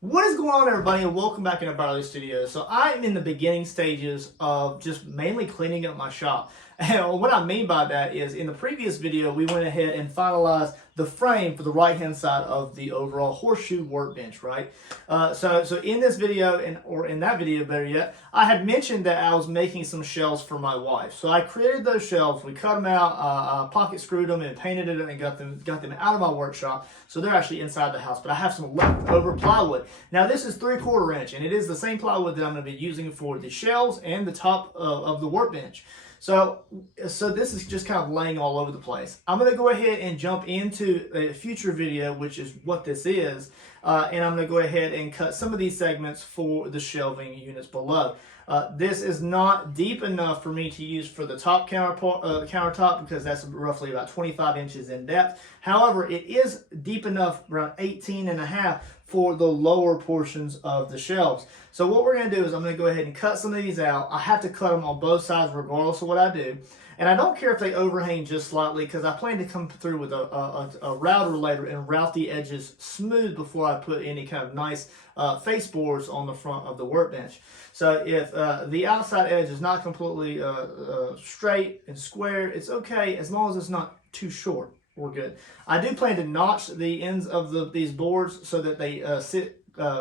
What is going on, everybody, and welcome back in Barley Studio. So I'm in the beginning stages of just mainly cleaning up my shop. And what I mean by that is in the previous video, we went ahead and finalized the frame for the right-hand side of the overall horseshoe workbench, right? So in this video, or in that video, better yet, I had mentioned that I was making some shelves for my wife. So I created those shelves. We cut them out, pocket screwed them, and painted them, and got them out of my workshop. So they're actually inside the house. But I have some leftover plywood. Now this is 3/4 inch, and it is the same plywood that I'm going to be using for the shelves and the top of the workbench. So this is just kind of laying all over the place. I'm going to go ahead and jump into a future video, which is what this is, and I'm going to go ahead and cut some of these segments for the shelving units below. This is not deep enough for me to use for the top countertop because that's roughly about 25 inches in depth. However, it is deep enough, around 18.5, for the lower portions of the shelves. So what we're going to do is I'm going to go ahead and cut some of these out. I have to cut them on both sides regardless of what I do. And I don't care if they overhang just slightly because I plan to come through with a router later and route the edges smooth before I put any kind of nice face boards on the front of the workbench. So if the outside edge is not completely straight and square, it's okay as long as it's not too short. We're good. I do plan to notch the ends of these boards so that they sit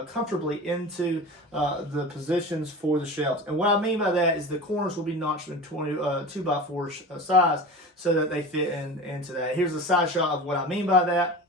comfortably into the positions for the shelves. And what I mean by that is the corners will be notched in 2x4 size so that they fit into that. Here's a side shot of what I mean by that.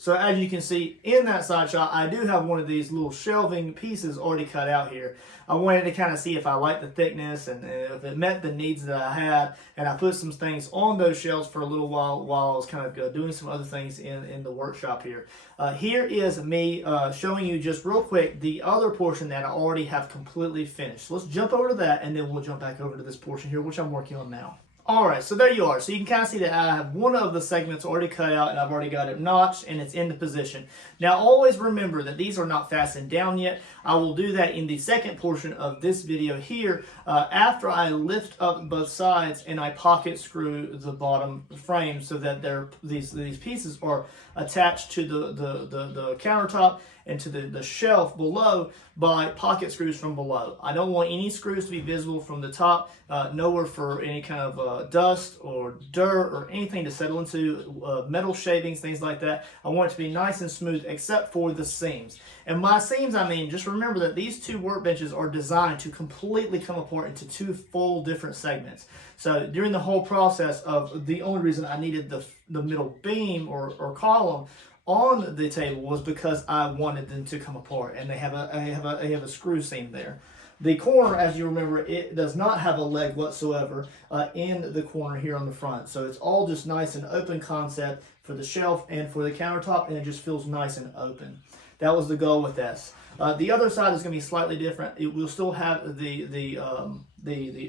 So as you can see in that side shot, I do have one of these little shelving pieces already cut out here. I wanted to kind of see if I liked the thickness and if it met the needs that I had. And I put some things on those shelves for a little while I was kind of doing some other things in the workshop here. Here is me showing you just real quick the other portion that I already have completely finished. So let's jump over to that and then we'll jump back over to this portion here, which I'm working on now. Alright, so there you are. So you can kind of see that I have one of the segments already cut out and I've already got it notched and it's into position. Now always remember that these are not fastened down yet. I will do that in the second portion of this video here after I lift up both sides and I pocket screw the bottom frame so that these pieces are attached to the countertop and to the shelf below by pocket screws from below. I don't want any screws to be visible from the top, nowhere for any kind of dust or dirt or anything to settle into, metal shavings, things like that. I want it to be nice and smooth except for the seams. And by seams, I mean, just remember that these two workbenches are designed to completely come apart into two full different segments. So during the whole process of the only reason I needed the middle beam or column on the table was because I wanted them to come apart, and they have a screw seam there. The corner, as you remember, it does not have a leg whatsoever in the corner here on the front. So it's all just nice and open concept for the shelf and for the countertop, and it just feels nice and open. That was the goal with this. The other side is going to be slightly different. It will still have the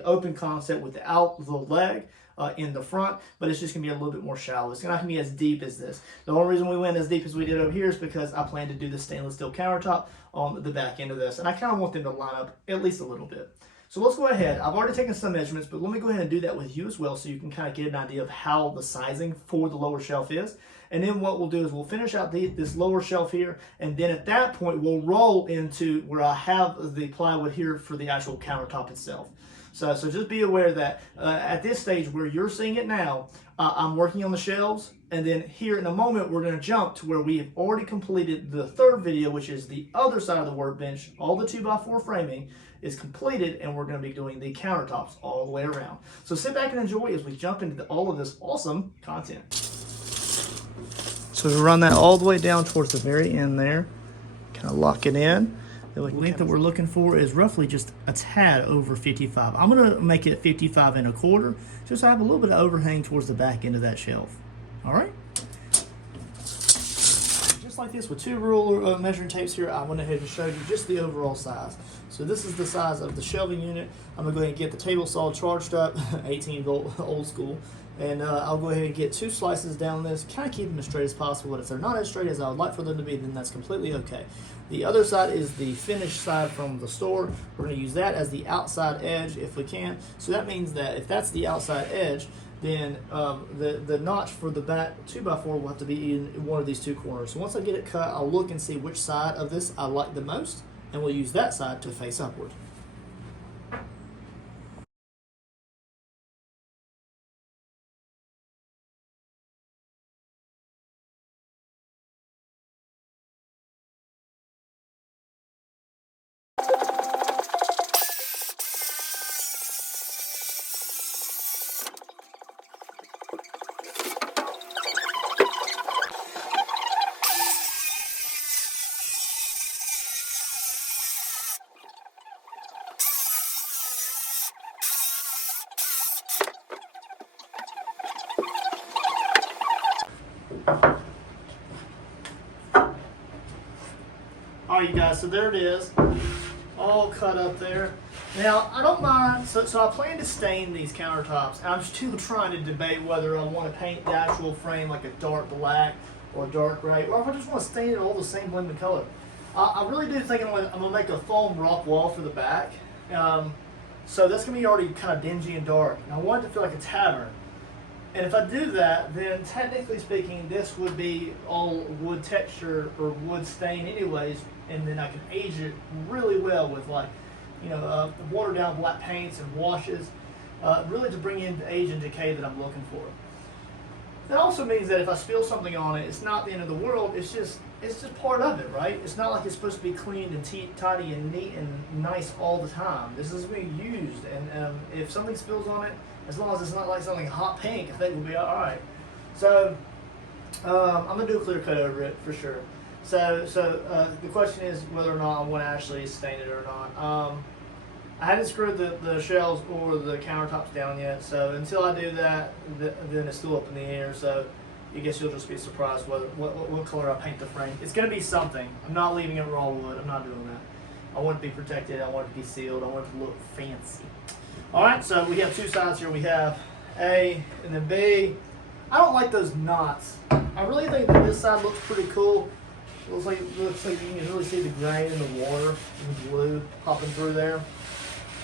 open concept without the leg in the front, but it's just going to be a little bit more shallow. It's not going to be as deep as this. The only reason we went as deep as we did over here is because I plan to do the stainless steel countertop on the back end of this, and I kind of want them to line up at least a little bit. So let's go ahead. I've already taken some measurements, but let me go ahead and do that with you as well so you can kind of get an idea of how the sizing for the lower shelf is. And then what we'll do is we'll finish out this lower shelf here, and then at that point we'll roll into where I have the plywood here for the actual countertop itself. So just be aware that at this stage where you're seeing it now, I'm working on the shelves, and then here in a moment we're going to jump to where we have already completed the third video, which is the other side of the workbench. All the 2x4 framing is completed, and we're going to be doing the countertops all the way around. So sit back and enjoy as we jump into all of this awesome content. So we run that all the way down towards the very end there, kind of lock it in. The length that we're looking for is roughly just a tad over 55. I'm going to make it 55 1/4, just so I have a little bit of overhang towards the back end of that shelf. All right. Just like this with two ruler measuring tapes here, I went ahead and showed you just the overall size. So this is the size of the shelving unit. I'm going to go ahead and get the table saw charged up, 18 volt old school. And I'll go ahead and get 2 slices down this, kind of keep them as straight as possible. But if they're not as straight as I would like for them to be, then that's completely okay. The other side is the finished side from the store. We're going to use that as the outside edge if we can. So that means that if that's the outside edge, then the notch for the back 2x4 will have to be in one of these two corners. So once I get it cut, I'll look and see which side of this I like the most, and we'll use that side to face upward. Alright, you guys, so there it is, all cut up there. Now, I don't mind, so I plan to stain these countertops. I'm still trying to debate whether I want to paint the actual frame like a dark black or dark gray, or if I just want to stain it all the same blended color. I really do think I'm going to make a foam rock wall for the back. So that's going to be already kind of dingy and dark. And I want it to feel like a tavern. And if I do that, then technically speaking, this would be all wood texture or wood stain anyways, and then I can age it really well with, like, you know, watered down black paints and washes, really to bring in the age and decay that I'm looking for. That also means that if I spill something on it, it's not the end of the world. It's just part of it, right? It's not like it's supposed to be cleaned and tidy and neat and nice all the time. This is being used, and if something spills on it, as long as it's not like something hot pink, I think we'll be all right. So I'm gonna do a clear coat over it for sure. So the question is whether or not I want to actually stain it or not. I haven't screwed the shelves or the countertops down yet, so until I do that, then it's still up in the air. So I guess you'll just be surprised what color I paint the frame. It's going to be something. I'm not leaving it raw wood. I'm not doing that. I want it to be protected. I want it to be sealed. I want it to look fancy. All right, so we have two sides here. We have A and then B. I don't like those knots. I really think that this side looks pretty cool. It looks like you can really see the grain in the water and the blue popping through there.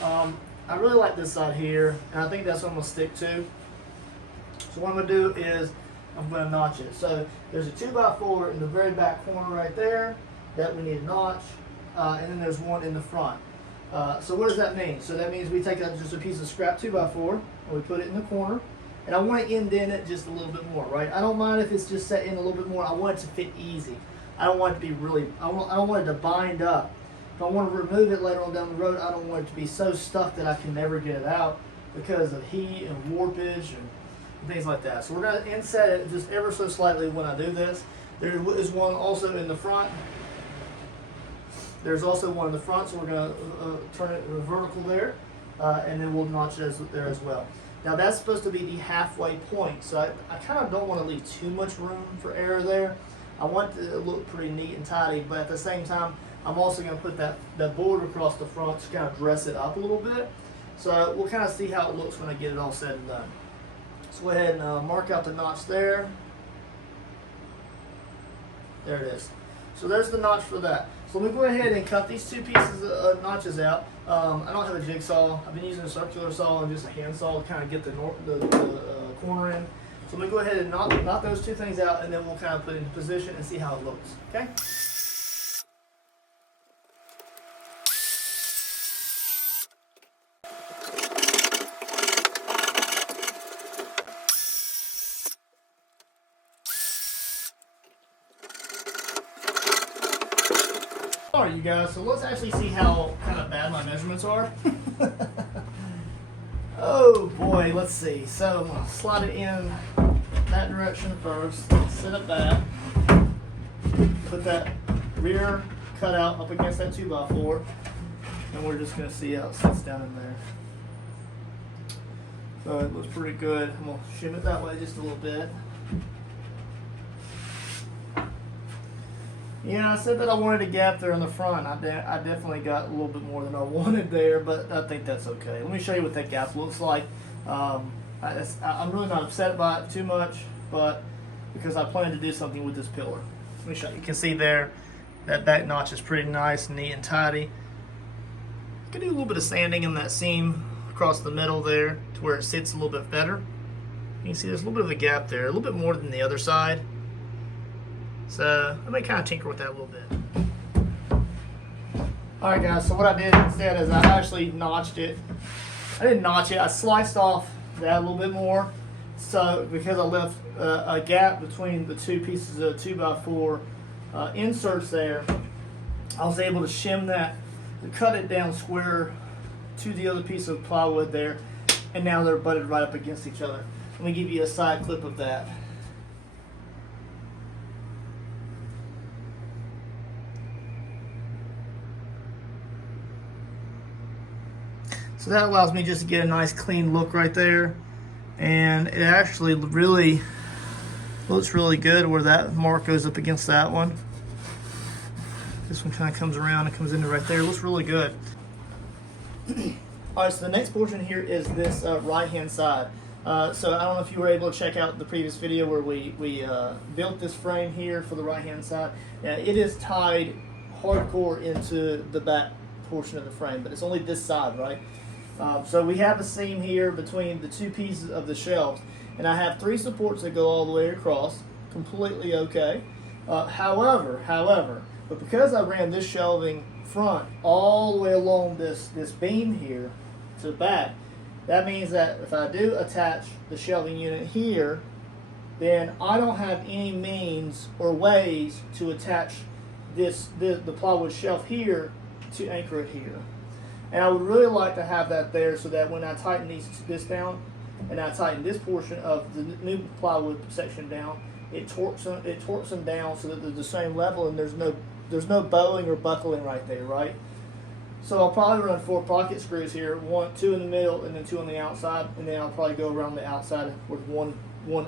I really like this side here, and I think that's what I'm going to stick to. So what I'm going to do is I'm going to notch it. So there's a 2x4 in the very back corner right there that we need to notch, and then there's one in the front. So what does that mean? So that means we take just a piece of scrap 2x4 and we put it in the corner, and I want to indent it just a little bit more, right? I don't mind if it's just set in a little bit more. I want it to fit easy. I don't want it to be really, I don't want it to bind up. If I want to remove it later on down the road, I don't want it to be so stuck that I can never get it out because of heat and warpage and things like that. So we're going to inset it just ever so slightly when I do this. There is one also in the front. There's also one in the front, so we're going to turn it vertical there, and then we'll notch it there as well. Now that's supposed to be the halfway point, so I kind of don't want to leave too much room for error there. I want it to look pretty neat and tidy, but at the same time, I'm also going to put that board across the front to kind of dress it up a little bit. So we'll kind of see how it looks when I get it all said and done. So go ahead and mark out the notch there. There it is. So there's the notch for that. So let me go ahead and cut these two pieces of notches out. I don't have a jigsaw. I've been using a circular saw and just a hand saw to kind of get the corner in. So let me go ahead and knock those two things out, and then we'll kind of put it into position and see how it looks. Okay? Alright, you guys, so let's actually see how kind of bad my measurements are. Oh boy, let's see. So I'm going to slide it in that direction first, set it back, put that rear cutout up against that 2x4, and we're just going to see how it sits down in there. So it looks pretty good. I'm going to shim it that way just a little bit. Yeah, I said that I wanted a gap there in the front. I definitely got a little bit more than I wanted there, but I think that's okay. Let me show you what that gap looks like. I'm really not upset by it too much, but because I plan to do something with this pillar. Let me show you. You can see there that notch is pretty nice, neat, and tidy. I can do a little bit of sanding in that seam across the middle there to where it sits a little bit better. You can see there's a little bit of a gap there, a little bit more than the other side. So I may kind of tinker with that a little bit. Alright guys, so what I did instead is I actually notched it. I didn't notch it, I sliced off that a little bit more. So because I left a gap between the two pieces of 2x4 inserts there, I was able to shim that, to cut it down square to the other piece of plywood there, and now they're butted right up against each other. Let me give you a side clip of that. So that allows me just to get a nice clean look right there, and it actually really looks really good where that mark goes up against that one. This one kind of comes around and comes into right there. It looks really good. All right, so the next portion here is this right-hand side. So I don't know if you were able to check out the previous video where we built this frame here for the right-hand side. It is tied hardcore into the back portion of the frame, but it's only this side, right? So we have a seam here between the two pieces of the shelves, and I have 3 supports that go all the way across, completely okay. However, but because I ran this shelving front all the way along this beam here to the back, that means that if I do attach the shelving unit here, then I don't have any means or ways to attach the plywood shelf here to anchor it here. And I would really like to have that there so that when I tighten this down and I tighten this portion of the new plywood section down, it torques them down so that they're the same level and there's no bowing or buckling right there, right? So I'll probably run 4 pocket screws here, 2 in the middle and then 2 on the outside, and then I'll probably go around the outside with one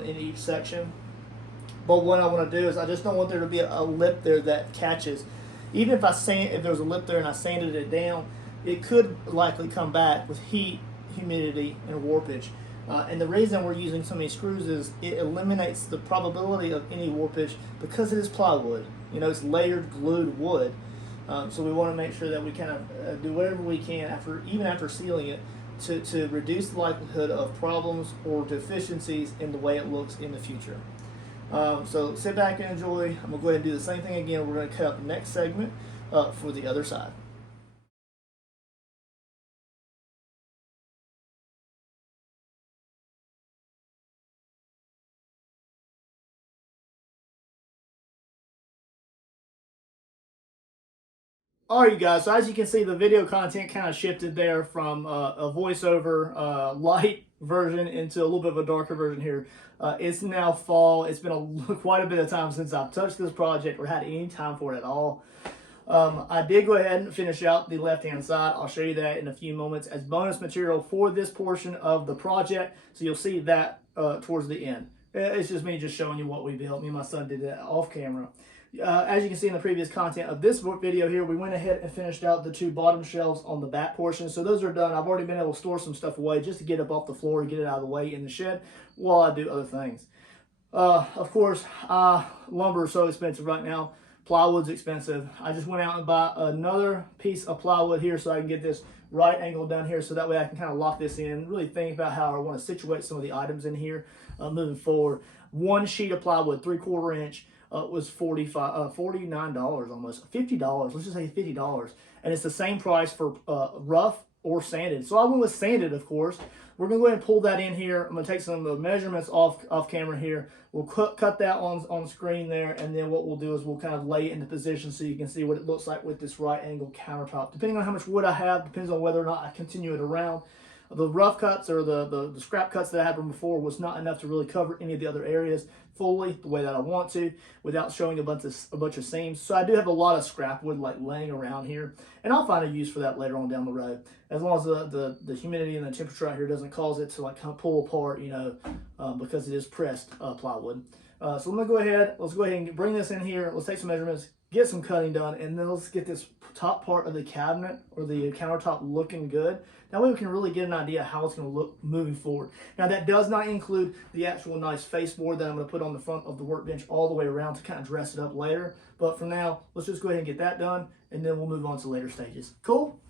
in each section. But what I want to do is I just don't want there to be a lip there that catches. Even if there was a lip there and I sanded it down, it could likely come back with heat, humidity, and warpage. And the reason we're using so many screws is it eliminates the probability of any warpage because it is plywood. You know, it's layered, glued wood. So we want to make sure that we kind of do whatever we can even after sealing it to reduce the likelihood of problems or deficiencies in the way it looks in the future. So sit back and enjoy. I'm going to go ahead and do the same thing again. We're going to cut out the next segment for the other side. Alright you guys, so as you can see the video content kind of shifted there from a voiceover light version into a little bit of a darker version here. It's now fall. It's been quite a bit of time since I've touched this project or had any time for it at all. I did go ahead and finish out the left hand side. I'll show you that in a few moments as bonus material for this portion of the project. So you'll see that towards the end. It's just me just showing you what we built. Me and my son did that off camera. As you can see in the previous content of this video here, we went ahead and finished out the 2 bottom shelves on the back portion. So those are done. I've already been able to store some stuff away just to get up off the floor and get it out of the way in the shed while I do other things. Of course, lumber is so expensive right now. Plywood's expensive. I just went out and bought another piece of plywood here so I can get this right angle down here so that way I can kind of lock this in, really think about how I want to situate some of the items in here moving forward. 1 sheet of plywood, 3/4 inch, was $49 almost, $50. Let's just say $50, and it's the same price for rough or sanded. So I went with sanded, of course. We're gonna go ahead and pull that in here. I'm gonna take some of the measurements off camera here. We'll cut that on screen there, and then what we'll do is we'll kind of lay it into position so you can see what it looks like with this right angle countertop. Depending on how much wood I have, depends on whether or not I continue it around. The rough cuts or the scrap cuts that I had from before was not enough to really cover any of the other areas fully the way that I want to without showing a bunch of seams. So I do have a lot of scrap wood like laying around here, and I'll find a use for that later on down the road, as long as the humidity and the temperature out here doesn't cause it to like kind of pull apart, you know, because it is pressed plywood. So let's go ahead and bring this in here. Let's take some measurements, get some cutting done, and then let's get this top part of the cabinet or the countertop looking good. That way we can really get an idea how it's going to look moving forward. Now that does not include the actual nice faceboard that I'm going to put on the front of the workbench all the way around to kind of dress it up later. But for now, let's just go ahead and get that done, and then we'll move on to later stages. Cool?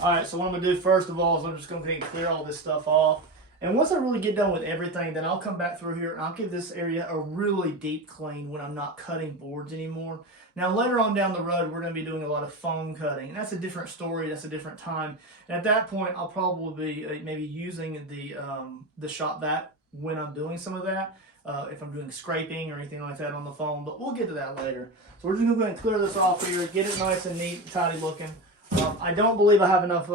All right, so what I'm going to do first of all is I'm just going to clear all this stuff off. And once I really get done with everything, then I'll come back through here and I'll give this area a really deep clean when I'm not cutting boards anymore. Now later on down the road, we're going to be doing a lot of foam cutting. And that's a different story, that's a different time. And at that point, I'll probably be maybe using the shop vac when I'm doing some of that. If I'm doing scraping or anything like that on the foam, but we'll get to that later. So we're just going to go ahead and clear this off here, get it nice and neat, tidy looking. I don't believe I have enough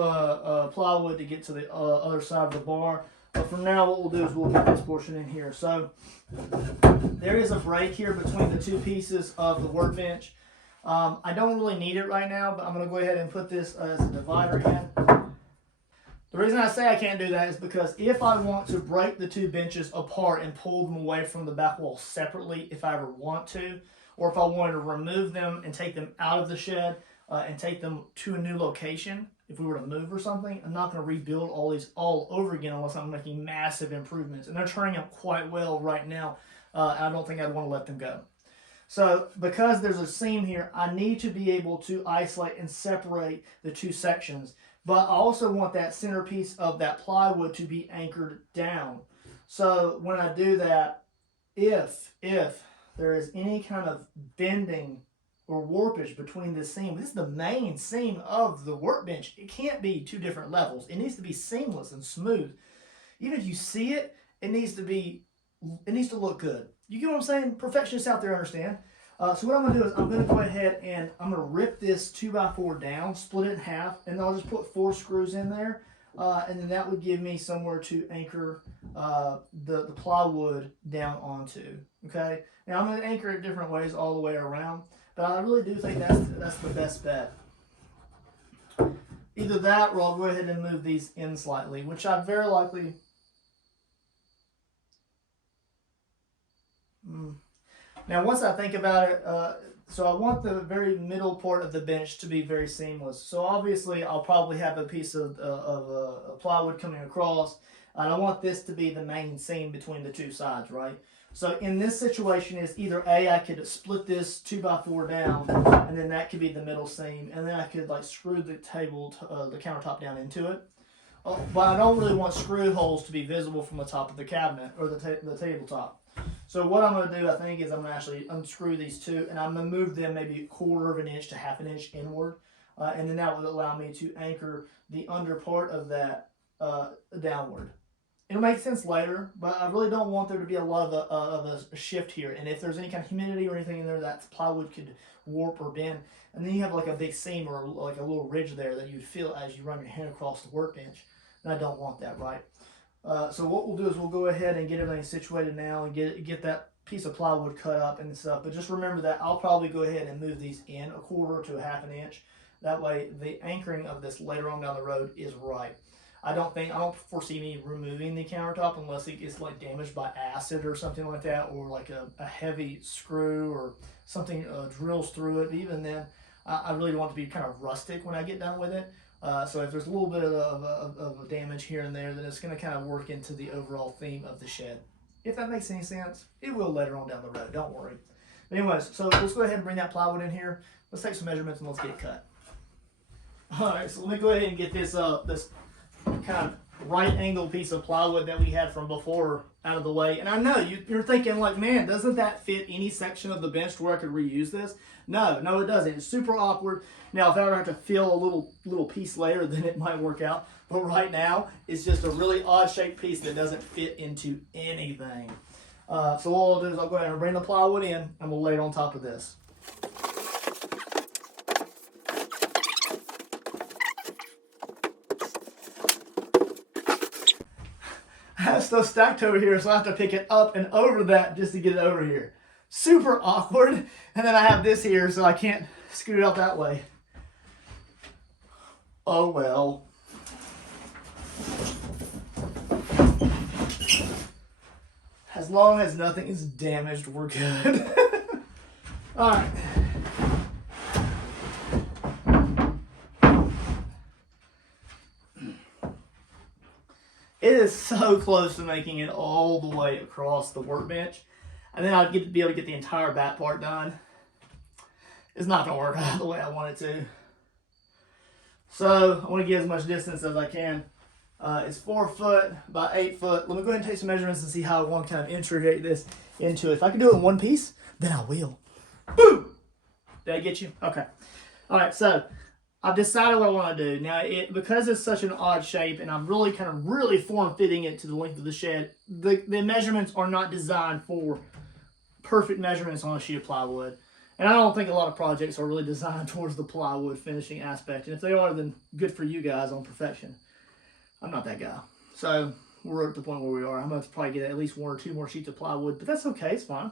plywood to get to the other side of the bar. But for now, what we'll do is we'll get this portion in here. So there is a break here between the two pieces of the workbench. I don't really need it right now, but I'm going to go ahead and put this as a divider in. The reason I say I can't do that is because if I want to break the two benches apart and pull them away from the back wall separately, if I ever want to, or if I wanted to remove them and take them out of the shed and take them to a new location, if we were to move or something, I'm not going to rebuild all these all over again unless I'm making massive improvements. And they're turning out quite well right now. I don't think I'd want to let them go. So because there's a seam here, I need to be able to isolate and separate the two sections. But I also want that centerpiece of that plywood to be anchored down. So when I do that, if there is any kind of bending or warpage between this seam, this is the main seam of the workbench. It can't be two different levels. It needs to be seamless and smooth. Even if you see it, it needs to look good. You get what I'm saying? Perfectionists out there understand. So what I'm going to do is I'm going to go ahead and I'm going to rip this 2x4 down, split it in half, and I'll just put 4 screws in there. And then that would give me somewhere to anchor the plywood down onto. Okay. Now I'm going to anchor it different ways all the way around, but I really do think that's the best bet. Either that, or I'll go ahead and move these in slightly, which I very likely. Now, once I think about it, so I want the very middle part of the bench to be very seamless. So obviously, I'll probably have a piece of plywood coming across, and I want this to be the main seam between the two sides, right? So in this situation, is either A, I could split this 2x4 down, and then that could be the middle seam, and then I could like screw the table, the countertop down into it. But I don't really want screw holes to be visible from the top of the cabinet or the tabletop. So what I'm going to do, I think, is I'm going to actually unscrew these two, and I'm going to move them maybe 1/4 of an inch to 1/2 inch inward, and then that would allow me to anchor the under part of that downward. It'll make sense later, but I really don't want there to be a lot of a shift here. And if there's any kind of humidity or anything in there, that plywood could warp or bend. And then you have like a big seam or like a little ridge there that you'd feel as you run your hand across the workbench. And I don't want that, right? So what we'll do is we'll go ahead and get everything situated now and get that piece of plywood cut up and stuff. But just remember that I'll probably go ahead and move these in 1/4 to 1/2 inch. That way the anchoring of this later on down the road is right. I don't foresee me removing the countertop unless it gets like damaged by acid or something like that, or like a heavy screw or something drills through it. But even then, I really don't want it to be kind of rustic when I get done with it. So if there's a little bit of damage here and there, then it's going to kind of work into the overall theme of the shed. If that makes any sense, it will later on down the road. Don't worry. But anyways, so let's go ahead and bring that plywood in here. Let's take some measurements and let's get it cut. All right, so let me go ahead and get this this kind of right angle piece of plywood that we had from before out of the way. And I know you're thinking like, man, doesn't that fit any section of the bench where I could reuse this? No, it doesn't. It's super awkward. Now, if I ever have to fill a little piece later, then it might work out. But right now, it's just a really odd shaped piece that doesn't fit into anything. So what I'll do is I'll go ahead and bring the plywood in and we'll lay it on top of this. I have stuff stacked over here, so I have to pick it up and over that just to get it over here. Super awkward. And then I have this here, so I can't scoot it up that way. Oh well. As long as nothing is damaged, we're good. All right. It is so close to making it all the way across the workbench. And then I'll be able to get the entire back part done. It's not going to work out the way I want it to. So I want to get as much distance as I can It's 4 foot by 8 foot. Let me go ahead and take some measurements and see how I want to kind of integrate this into it. If I can do it in one piece, then I will. Boom! Did I get you? Okay. All right, so I've decided what I want to do. Now, because it's such an odd shape and I'm really form-fitting it to the length of the shed, the measurements are not designed for perfect measurements on a sheet of plywood. And I don't think a lot of projects are really designed towards the plywood finishing aspect. And if they are, then good for you guys on perfection. I'm not that guy. So we're at the point where we are. I'm going to probably get at least 1 or 2 more sheets of plywood, but that's okay. It's fine.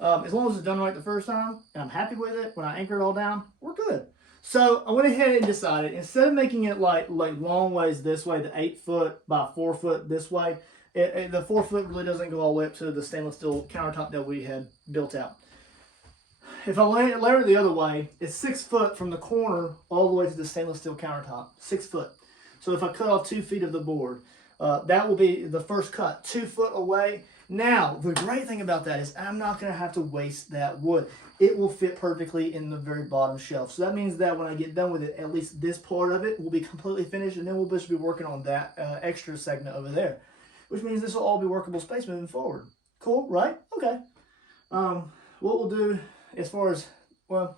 As long as it's done right the first time and I'm happy with it, when I anchor it all down, we're good. So I went ahead and decided, instead of making it like long ways this way, the 8 foot by 4 foot this way, the 4 foot really doesn't go all the way up to the stainless steel countertop that we had built out. If I layer it the other way, it's 6 foot from the corner all the way to the stainless steel countertop. 6 foot. So if I cut off 2 feet of the board, that will be the first cut, 2 foot away. Now, the great thing about that is I'm not going to have to waste that wood. It will fit perfectly in the very bottom shelf. So that means that when I get done with it, at least this part of it will be completely finished, and then we'll just be working on that extra segment over there, which means this will all be workable space moving forward. Cool, right? Okay. What we'll do as far as, well,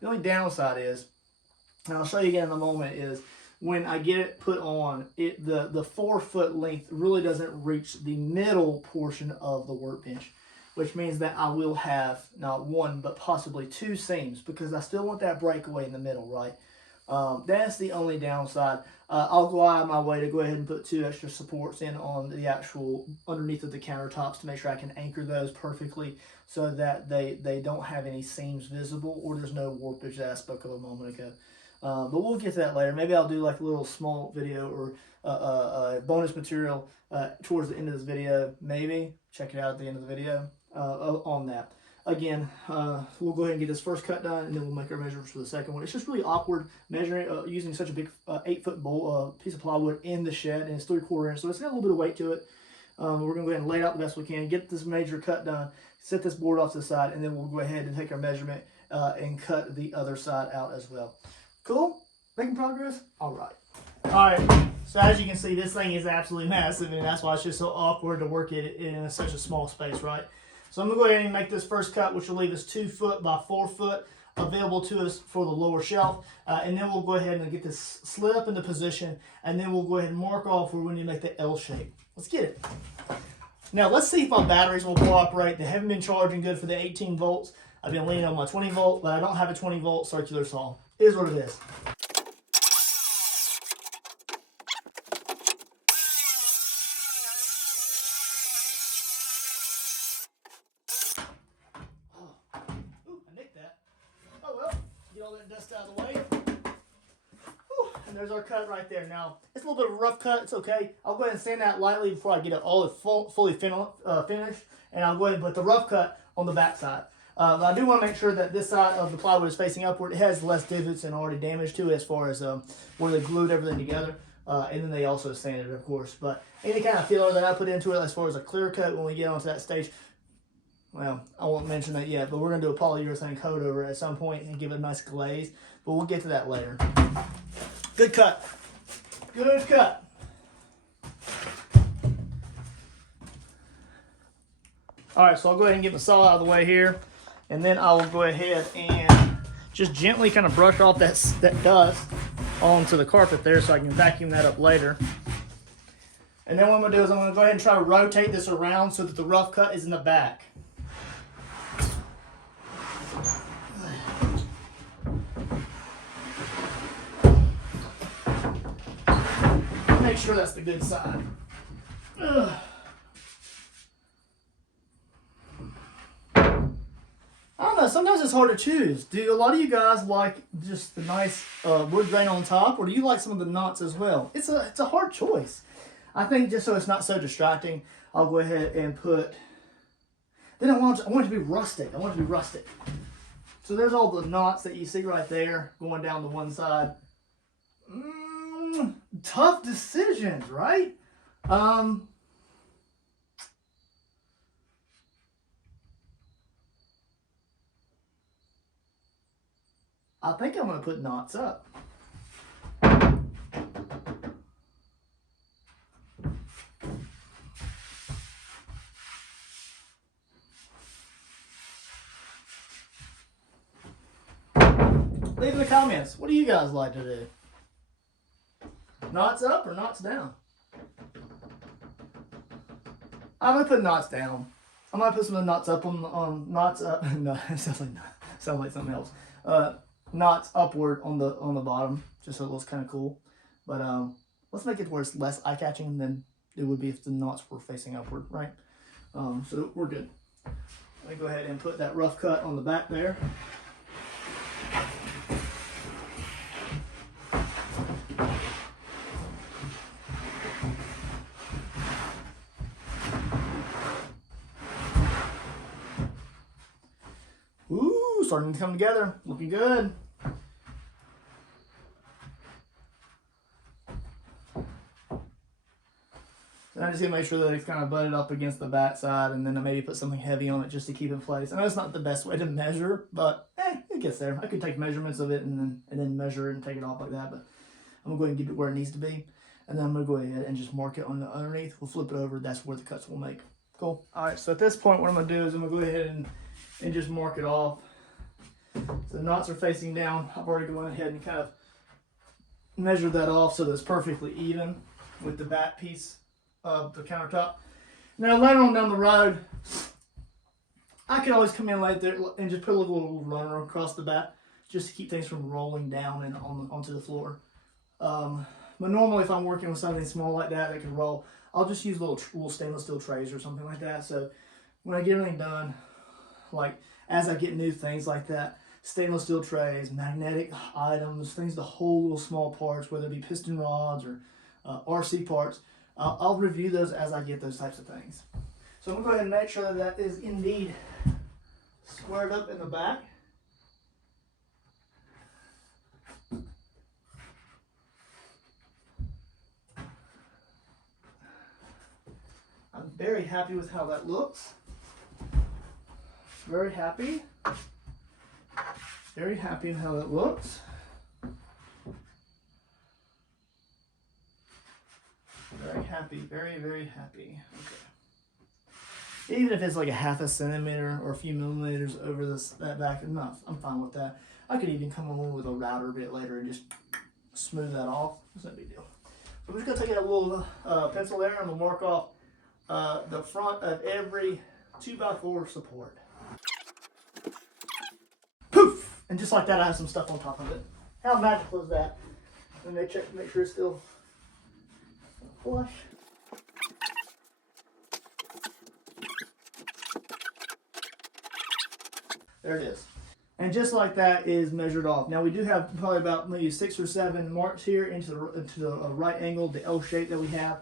the only downside is, and I'll show you again in a moment, is when I get it put on, the 4 foot length really doesn't reach the middle portion of the workbench, which means that I will have not 1, but possibly 2 seams, because I still want that breakaway in the middle, right? That's the only downside. I'll go out of my way to go ahead and put 2 extra supports in on the actual underneath of the countertops to make sure I can anchor those perfectly so that they don't have any seams visible or there's no warpage that I spoke of a moment ago. But we'll get to that later. Maybe I'll do like a little small video or bonus material towards the end of this video. Maybe. Check it out at the end of the video on that. Again, we'll go ahead and get this first cut done, and then we'll make our measurements for the second one. It's just really awkward measuring using such a big 8 foot piece of plywood in the shed, and it's 3/4 inch, so it's got a little bit of weight to it. We're going to go ahead and lay it out the best we can, get this major cut done, set this board off to the side, and then we'll go ahead and take our measurement and cut the other side out as well. Cool? Making progress? All right. All right. So as you can see, this thing is absolutely massive, and that's why it's just so awkward to work it in such a small space, right? So I'm going to go ahead and make this first cut, which will leave us 2 foot by 4 foot available to us for the lower shelf. And then we'll go ahead and get this slid up into position, and then we'll go ahead and mark off where we need to make the L shape. Let's get it. Now let's see if my batteries will cooperate. They haven't been charging good for the 18 volts. I've been leaning on my 20 volt, but I don't have a 20 volt circular saw. It is what it is. Dust out of the way. Whew. And there's our cut right there. Now, it's a little bit of a rough cut. It's okay. I'll go ahead and sand that lightly before I get it all fully finished. And I'll go ahead and put the rough cut on the back side. But I do want to make sure that this side of the plywood is facing upward. It has less divots and already damage to it as far as where they glued everything together. And then they also sanded it, of course. But any kind of filler that I put into it as far as a clear coat when we get onto that stage, well, I won't mention that yet, but we're going to do a polyurethane coat over it at some point and give it a nice glaze. But we'll get to that later. Good cut. Good cut. All right, so I'll go ahead and get my saw out of the way here. And then I will go ahead and just gently kind of brush off that dust onto the carpet there so I can vacuum that up later. And then what I'm going to do is I'm going to go ahead and try to rotate this around so that the rough cut is in the back. Make sure that's the good side. Ugh. I don't know, sometimes it's hard to choose. Do a lot of you guys like just the nice wood grain on top, or do you like some of the knots as well? It's a hard choice. I think just so it's not so distracting, I'll go ahead and put, then I want it to be rustic. I want it to be rustic. So there's all the knots that you see right there going down the one side. Tough decisions, right? I think I'm going to put knots up. guys? What do you guys like to do? Knots up or knots down? I'm gonna put knots down. I might put some of the knots up on knots up. No, it sounds like something else. Knots upward on the bottom, just so it looks kind of cool. But let's make it where it's less eye-catching than it would be if the knots were facing upward, right? So we're good. Let me go ahead and put that rough cut on the back there. Ooh, starting to come together. Looking good. And I just need to make sure that it's kind of butted up against the back side, and then I maybe put something heavy on it just to keep it in place. I know it's not the best way to measure, but it gets there. I could take measurements of it and then measure it and take it off like that, but I'm going to go ahead and keep it where it needs to be. And then I'm going to go ahead and just mark it on the underneath. We'll flip it over. That's where the cuts will make. Cool. All right, so at this point, what I'm going to do is I'm going to go ahead and just mark it off. So the knots are facing down. I've already gone ahead and kind of measured that off so that it's perfectly even with the back piece of the countertop. Now later on down the road, I could always come in later and just put a little runner across the back just to keep things from rolling down and onto the floor. But normally if I'm working with something small like that can roll, I'll just use little stainless steel trays or something like that. So when I get everything done, like as I get new things like that, stainless steel trays, magnetic items, things to hold little small parts, whether it be piston rods or RC parts, I'll review those as I get those types of things. So I'm going to go ahead and make sure that that is indeed squared up in the back. I'm very happy with how that looks. Very happy. Very happy in how that looks. Very happy, very, very happy. Okay. Even if it's like a half a centimeter or a few millimeters over that back, enough. I'm fine with that. I could even come along with a router a bit later and just smooth that off. It's no big deal. So I'm just gonna take a little pencil there and I'm gonna mark off the front of every 2x4 support. Poof! And just like that, I have some stuff on top of it. How magical is that? Let me check to make sure it's still flush. There it is. And just like that is measured off. Now we do have probably about maybe 6 or 7 marks here into the right angle, the L shape that we have.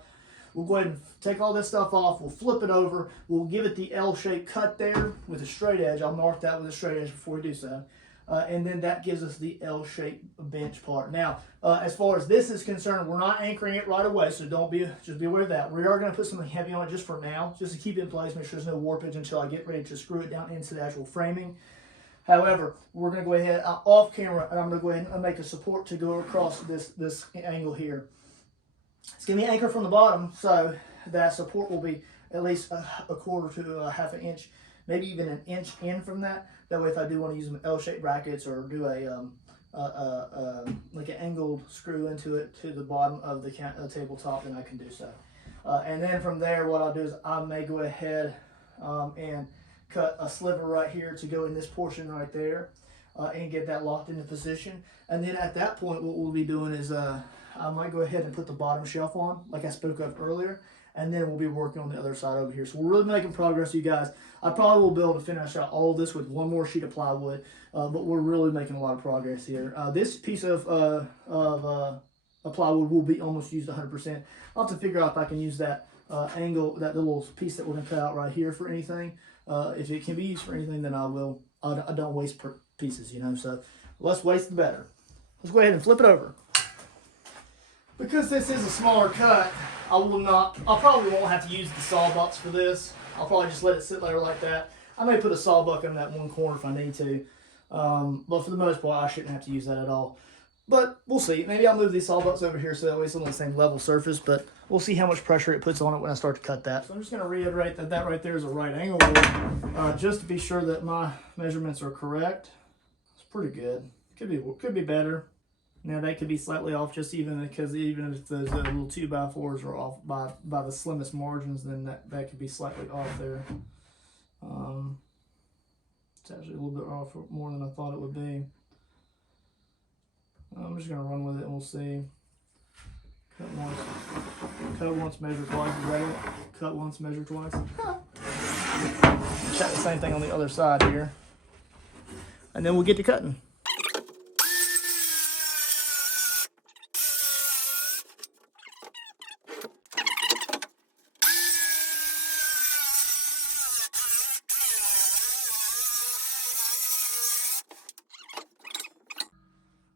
We'll go ahead and take all this stuff off. We'll flip it over. We'll give it the L shape cut there with a straight edge. I'll mark that with a straight edge before we do so. And then that gives us the L-shaped bench part. Now, as far as this is concerned, we're not anchoring it right away, so just be aware of that. We are going to put something heavy on it just for now, just to keep it in place, make sure there's no warpage until I get ready to screw it down into the actual framing. However, we're going to go ahead off camera, and I'm going to go ahead and make a support to go across this angle here. It's going to be anchored from the bottom, so that support will be at least a quarter to a half an inch, maybe even an inch in from that. That way, if I do want to use some L-shaped brackets or do like an angled screw into it to the bottom of the tabletop, then I can do so. And then from there, what I'll do is I may go ahead and cut a sliver right here to go in this portion right there and get that locked into position. And then at that point, what we'll be doing is I might go ahead and put the bottom shelf on, like I spoke of earlier. And then we'll be working on the other side over here. So we're really making progress, you guys. I probably will be able to finish out all of this with one more sheet of plywood, but we're really making a lot of progress here. This piece of plywood will be almost used 100%. I'll have to figure out if I can use that angle, that little piece that we're going to cut out right here for anything. If it can be used for anything, then I will. I don't waste pieces, you know. So less waste, the better. Let's go ahead and flip it over. Because this is a smaller cut, I probably won't have to use the saw bucks for this. I'll probably just let it sit there like that. I may put a saw buck in that one corner if I need to. But for the most part, I shouldn't have to use that at all. But we'll see. Maybe I'll move these saw bucks over here so that way it's on the same level surface. But we'll see how much pressure it puts on it when I start to cut that. So I'm just going to reiterate that that right there is a right angle rule, just to be sure that my measurements are correct. It's pretty good. Could be better. Now that could be slightly off just even if those little 2x4s are off by the slimmest margins, then that could be slightly off there. It's actually a little bit off more than I thought it would be. I'm just going to run with it and we'll see. Cut once, measure twice. Is that it? Cut once, measure twice. Check the same thing on the other side here. And then we'll get to cutting.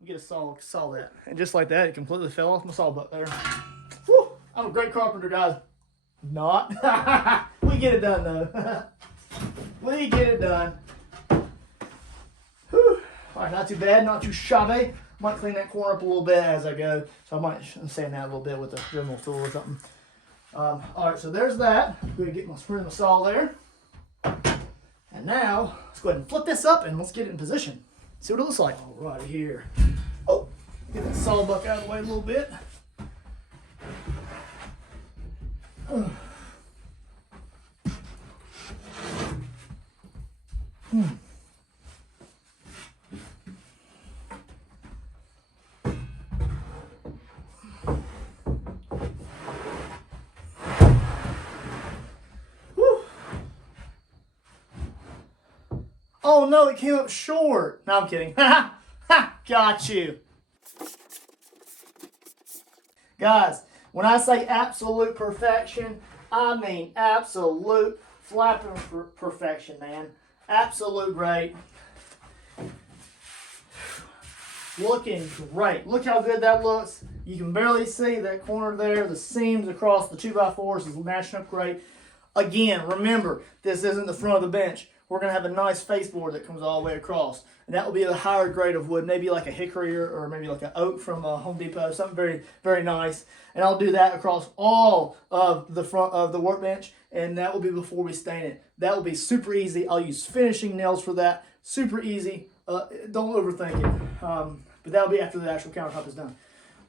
Get a saw that, and just like that, it completely fell off my saw butt there. Whew, I'm a great carpenter, guys. Not. We get it done though. We get it done. Whew. All right, not too bad, not too shabby. Might clean that corner up a little bit as I go, so I might sand that a little bit with a Dremel tool or something. All right, so there's that. I'm gonna get my spring and saw there, and now let's go ahead and flip this up and let's get it in position. See what it looks like. All right, here. Oh, get that sawbuck out of the way a little bit. Oh no, it came up short. No, I'm kidding. Ha! Got you. Guys, when I say absolute perfection, I mean absolute flapping perfection, man. Absolute great. Looking great. Look how good that looks. You can barely see that corner there. The seams across the 2x4s is matching up great. Again, remember, this isn't the front of the bench. We're going to have a nice faceboard that comes all the way across. And that will be a higher grade of wood, maybe like a hickory or maybe like an oak from Home Depot, something very, very nice. And I'll do that across all of the front of the workbench, and that will be before we stain it. That will be super easy. I'll use finishing nails for that. Super easy. Don't overthink it. But that'll be after the actual countertop is done.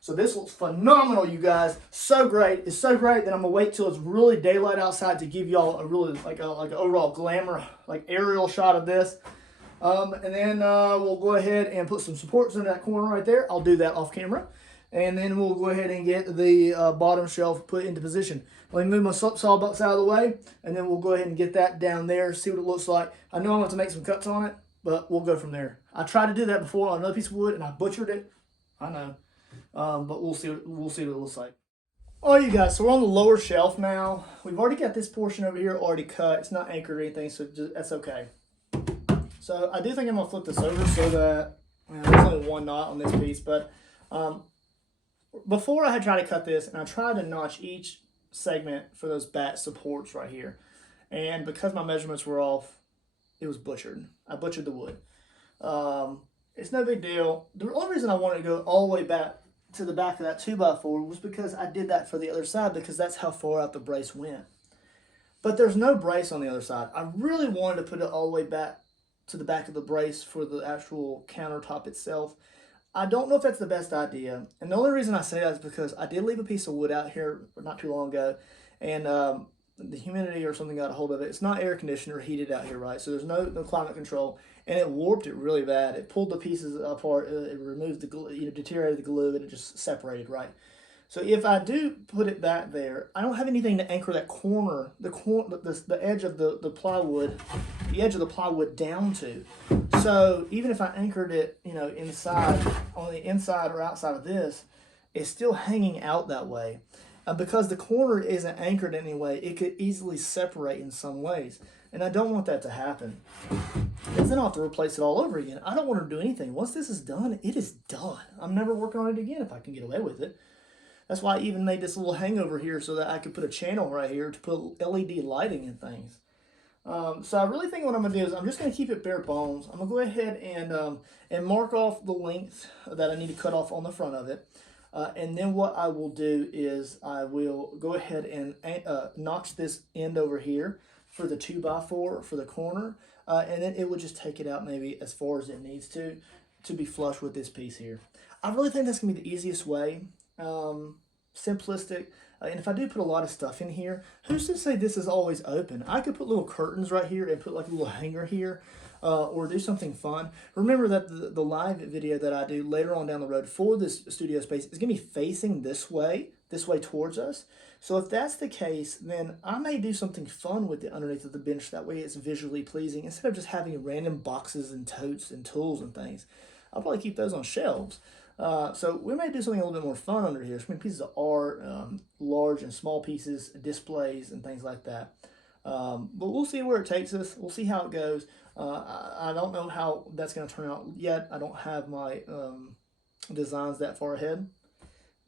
So this looks phenomenal, you guys. So great. It's so great that I'm gonna wait till it's really daylight outside to give y'all a really like an overall glamour, like aerial shot of this. And then we'll go ahead and put some supports in that corner right there. I'll do that off camera. And then we'll go ahead and get the bottom shelf put into position. Let me move my sawbucks out of the way, and then we'll go ahead and get that down there, see what it looks like. I know I'm going to have to make some cuts on it, but we'll go from there. I tried to do that before on another piece of wood, and I butchered it. I know. But we'll see what it looks like. All right, you guys, so we're on the lower shelf now. We've already got this portion over here already cut. It's not anchored or anything, so that's okay. So I do think I'm going to flip this over so that, there's only one knot on this piece, but before I had tried to cut this, and I tried to notch each segment for those back supports right here. And because my measurements were off, it was butchered. I butchered the wood. It's no big deal. The only reason I wanted to go all the way back to the back of that 2x4 was because I did that for the other side, because that's how far out the brace went. But there's no brace on the other side. I really wanted to put it all the way back to the back of the brace for the actual countertop itself. I don't know if that's the best idea. And the only reason I say that is because I did leave a piece of wood out here not too long ago, and the humidity or something got a hold of it. It's not air conditioned or heated out here, right? So there's no climate control, and it warped it really bad. It pulled the pieces apart. It removed the glue, deteriorated the glue, and it just separated, right? So if I do put it back there, I don't have anything to anchor that corner, the edge of the plywood, the edge of the plywood down to. So even if I anchored it, inside, on the inside or outside of this, it's still hanging out that way. Because the corner isn't anchored anyway, it could easily separate in some ways. And I don't want that to happen. Because then I'll have to replace it all over again. I don't want to do anything. Once this is done, it is done. I'm never working on it again if I can get away with it. That's why I even made this little hangover here so that I could put a channel right here to put LED lighting and things. So I really think what I'm going to do is I'm just going to keep it bare bones. I'm going to go ahead and mark off the length that I need to cut off on the front of it. And then what I will do is I will go ahead and notch this end over here for the 2x4 for the corner. And then it will just take it out maybe as far as it needs to be flush with this piece here. I really think that's going to be the easiest way. Simplistic. And if I do put a lot of stuff in here, who's to say this is always open? I could put little curtains right here and put like a little hanger here, or do something fun. Remember that the live video that I do later on down the road for this studio space is going to be facing this way towards us. So if that's the case, then I may do something fun with it underneath of the bench. That way it's visually pleasing. Instead of just having random boxes and totes and tools and things, I'll probably keep those on shelves. So we may do something a little bit more fun under here. Some pieces of art, large and small pieces, displays, and things like that. But we'll see where it takes us. We'll see how it goes. I don't know how that's going to turn out yet. I don't have my designs that far ahead.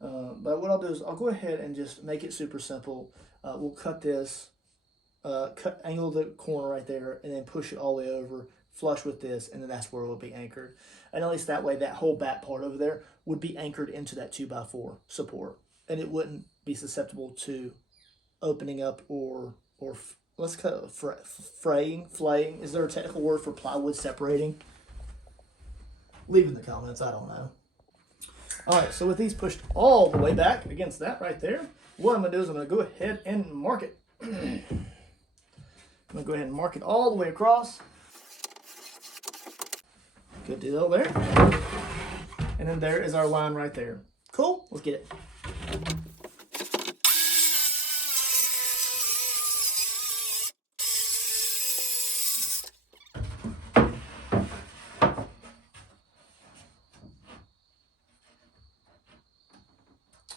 But what I'll do is I'll go ahead and just make it super simple. We'll cut this, angle the corner right there, and then push it all the way over, flush with this, and then that's where it will be anchored. And at least that way, that whole back part over there would be anchored into that 2x4 support, and it wouldn't be susceptible to opening up or let's cut it flaying. Is there a technical word for plywood separating? Leave in the comments. I don't know. All right, so with these pushed all the way back against that right there, what I'm going to do is I'm going to go ahead and mark it. I'm going to go ahead and mark it all the way across. Good deal there. And then there is our line right there. Cool, let's get it.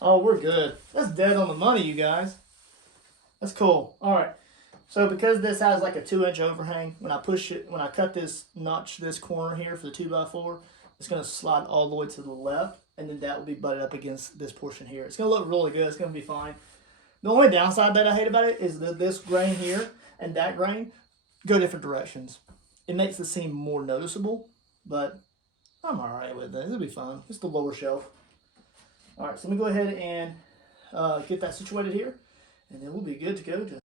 Oh, we're good. That's dead on the money, you guys. That's cool. All right. So because this has like a 2-inch overhang, when I cut this notch, this corner here for the 2x4, it's going to slide all the way to the left, and then that will be butted up against this portion here. It's going to look really good. It's going to be fine. The only downside that I hate about it is that this grain here and that grain go different directions. It makes the seam more noticeable, but I'm all right with it. It'll be fine. It's the lower shelf. All right, so let me go ahead and get that situated here, and then we'll be good to go to